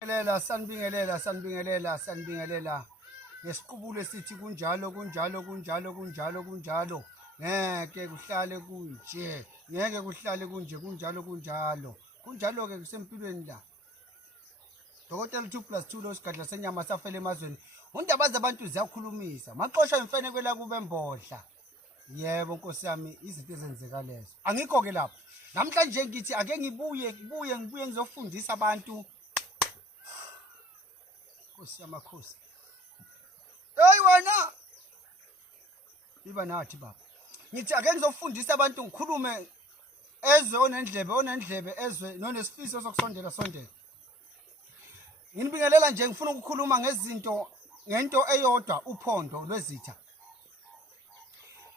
Sanibingelela. Ngesiqubulo sithi kunjalo. Ngeke kuhlale kunje. Ngeke kuhlale kunje kunjalo. Kunjalo-ke kusempilweni la. Dokotela 2+2 losigadla senyama safela emazweni. Undaba zabantu ziyakhulumisa. Maxoshwa imfene kwela kube embodla. Yebo Nkosi yami, izinto ezenzeka lezo. Angikho-ke lapho. Namhlanje ngithi ake ngibuye ngizofundisa abantu. Nkosi yamakhosi. Hey wena. Iba nathi baba. Ngithi ake ngizofundisa abantu ngikhulume ezwe onendlebe ezwe nonesifiso sokusondela. Nginibingelela nje ngifuna ukukhuluma ngento eyodwa, uphondo Lwezitha.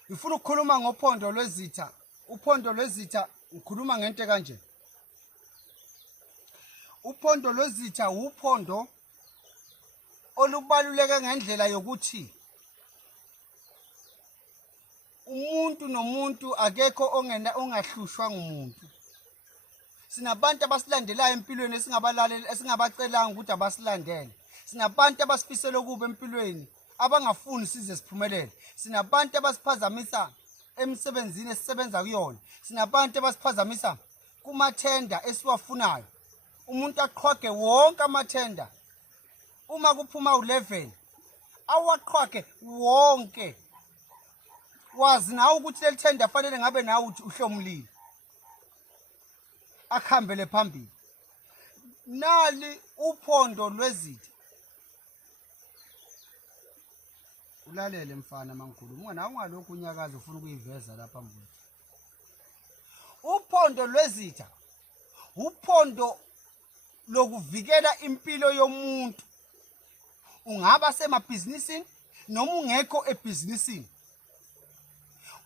Ngifuna ukukhuluma ngophondo Lwezitha. Uphondo Lwezitha ngikhuluma ngento kanje. Uphondo Lwezitha uphondo olubaluleke ngendlela yokuthi umuntu nomuntu akekho ongahlushwa ngumuntu. Sinabantu abasilandelayo empilweni esingabacelanga ukuthi abasilandele. Sinabantu abasifisela kuba empilweni abangafuni size siphumelele. Sinabantu abasiphazamisa emsebenzini esisebenza kuyona. Sinabantu abasiphazamisa kumathenda esiwafunayo. Umuntu aqhwage wonke amathenda. Uma kuphuma u11 awaqhwage wonke. Wazi nawe ukuthi lelithenda fanele ngabe nawe uthi uhlomlilo. Akhambele phambili. Nali uphondo Lwezitha. Ulalele mfana mangikhuluma nawe ungalokhu unyakaza ufuna ukuyiveza lapha phambili. Uphondo Lwezitha uphondo lokuvikela impilo yomuntu. Ungaba semabhizinisini noma ungekho ebhizinisini.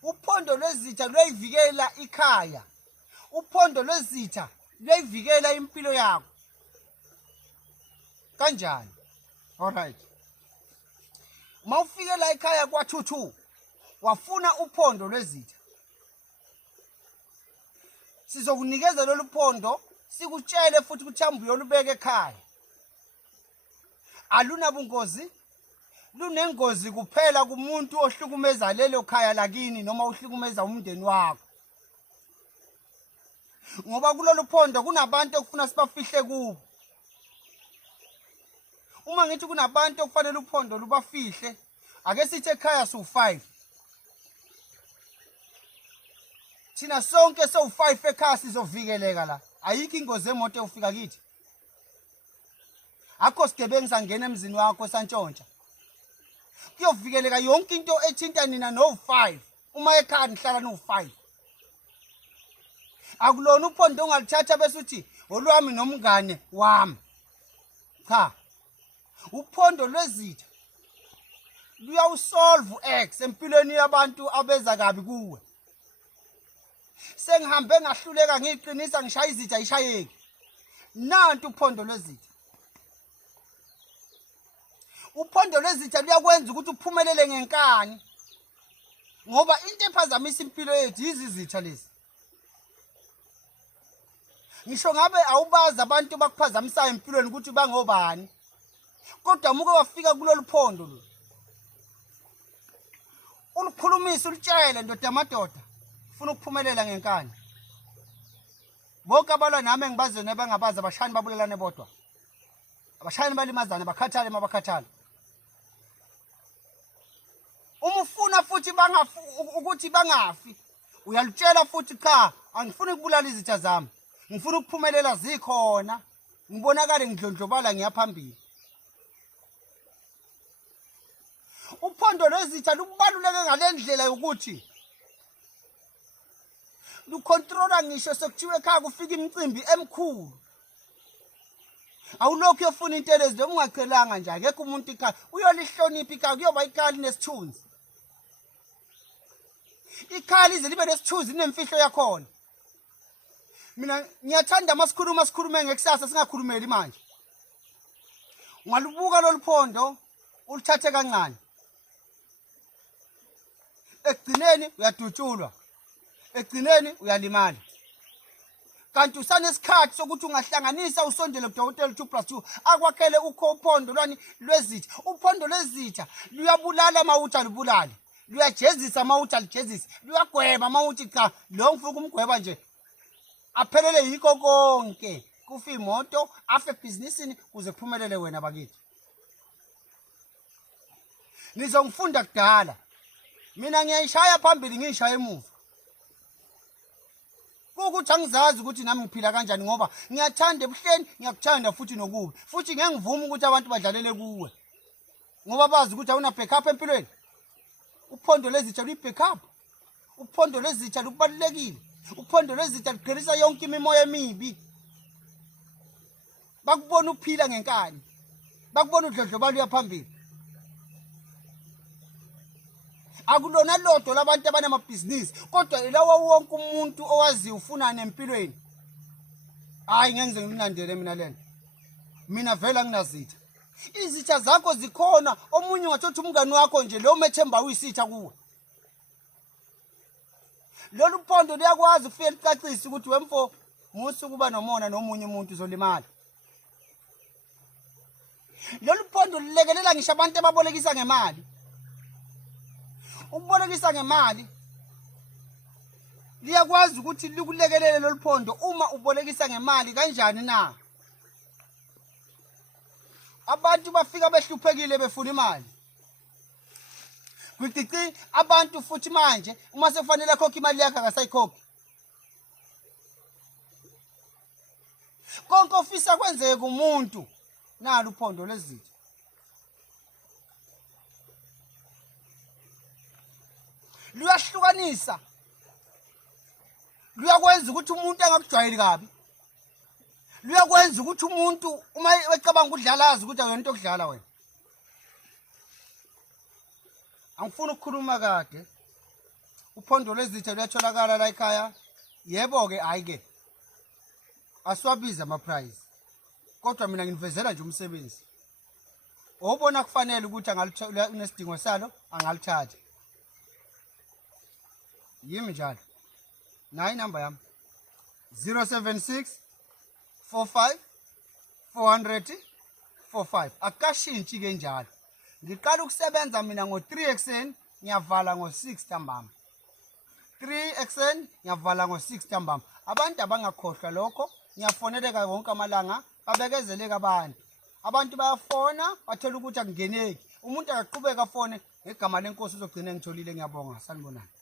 Uphondo Lwezitha luyayivikela ikhaya. Uphondo Lwezitha luyayivikela impilo yakho. Kanjani? Alright. Mawufikela ekhaya kwaThuthu wafuna uphondo Lwezitha. Sizokunikeza lolu phondo sikutshele futhi ukuthi hamba uyolubeka ekhaya. Alunabungozi. Lunengozi kuphela kumuntu ohlukumeza lelo khaya lakini noma uhlukumeza umndeni wakho. Ngoba kulolu phondo kunabantu okufuna sibafihle kubo. Uma ngithi kunabantu okufanele uphondo lubafihle, ake sithi ekhaya su5. Thina sonke so5 ekhaya sizovikeleka la. Ayikho ingozi emoto ufika kithi. Akho sigebengu sangena emzini wakho santshontsha. Kuyovikeleka yonke into ethinta nina no5. Uma ekhaya nihlala no5. Akulona uphondo ongalithatha bese uthi olwami nomngane wami. Cha. Uphondo Lwezitha luyawusolve X empilweni yabantu abeza kabi kuwe. Sengihambe ngahluleka ngiqinisa ngishaya izitha ayishayeki. Nanti uphondo Lwezitha. Uphondo Lwezitha luyakwenza ukuthi uphumelele ngenkani. Ngoba into ephazamisa impilo yethu izizitha lezi. Ngisho ngabe awubazi abantu bakuphazamisayo empilweni ukuthi bangobani. Kodwa muke wafika kulolu phondo lo. Ulikhulumisa ulitshele ndoda amadoda. Ufuna ukuphumelela ngenkani. Bonke abalwa nami engibazi nebangabazi abashayani babulelane bodwa. Abashayani balimazana bakhathale mabakhathala. Uma ufuna futhi ukuthi bangafi, uyalitshela futhi cha, angifuni ukubulala izitha zami. Ngifuna ukuphumelela zikhona. Ngibonakala ngidlondlobala ngiyaphambili. Uphondo Lwezitha lubaluleke ngalendlela yokuthi lukontrola ngisho sekuthiwe ekhaya kufika imicimbi emkhulu. Awulokhu uyofuna into elezi ungachelanga nje akekho umuntu ekhaya uyolihlonipha ikhaya kuyoba ikhaya linesithunzi. Ikhaya lize libe nesithunzi nemfihlo yakhona. Mina ngiyathanda masikhulume ngekusasa singakhulumeli manje. Ungalubuka lolu phondo ulithathe kancane. Ekugcineni uyadutshulwa. Ekugcineni uyalimala. kanti usanesikhathi sokuthi ungahlanganisa usondele kudokotela 2+2 akwakhele uphondo lwani Lwezitha. Uphondo Lwezitha luyabulala mawuthi alubulale, luyajezisa mawuthi alijezise, luyagweba mawuthi cha lo ngifuna ukumgweba nje aphelele yikho konke, kufa imoto afe ebhizinisini kuze kuphumelele wena bakithi. Nizongifunda kudala, mina ngiyayishaya phambili ngiyishaya emuva. Ukuthi angizazi ukuthi nami ngiphila kanjani ngoba ngiyathanda ebuhleni, ngiyakuthanda futhi nokubi. Futhi ngeke ngivumi ukuthi abantu badlalele kuwe ngoba bazi ukuthi awuna backup empilweni. Uphondo Lwezitha luyi-backup. Uphondo Lwezitha lukubalulekile. Uphondo Lwezitha luqhelisa yonke imimoya emibi. Bakubona uphila ngenkani, bakubona udlodlobala uya phambili. Akulona lodwa labantu abanamabhizinisi, kodwa ilawo wonke umuntu owazi ufunani empilweni. Hayi ngenze ngimlandele mina lena. Mina vela nginazitha. Izitha zakho zikhona, omunye ungathothi umngani wakho nje lo methemba uyisitha kuwe. Lolu phondo liyakwazi ukufika licacisa ukuthi wemfo musu kuba nomona nomunye umuntu uzolimala. Lolu phondo lilekelela ngisho abantu ababolekisa ngemali. Ukubolekisa ngemali liyakwazi ukuthi likulekelele lolu phondo uma ubolekisa ngemali kanjani na. Abantu bafika behluphekile befuna imali. Kwiqiqi abantu futhi manje uma sefanele khokha imali yakhe akasayikhokhi. Konke ofisa kwenzeke kumuntu nalo uphondo Lwezitha. Luyahlukanisa, luyakwenza ukuthi umuntu angakujwayeli kabi, luyakwenza ukuthi umuntu uma ecabanga ukudlala azi ukuthi akuyona into yokudlala wena. Angifuni ukukhuluma kade. Uphondo Lwezitha luyatholakala la ekhaya. Yebo ke, hayi ke asiwabiza ama-prize, kodwa mina nginivezela nje umsebenzi. Obona kufanele ukuthi angalithola unesidingo salo angalithatha. Yimi njalo. Nayi number yami 076 45 400 45. Akashintshi ke njalo. Ngiqala ukusebenza mina ngo3 ekseni ngiyavala ngo6 ntambama. 3 ekseni ngiyavala ngo6 ntambama. Abantu abangakhohlwa lokho, ngiyafoneleka wonke amalanga, babekezeleka abantu. Abantu bayafona bathola ukuthi akungeneki. Umuntu akaqhubeka afone ngegama lenkosi uzogcina ngitholile. Ngiyabonga, sanibonani.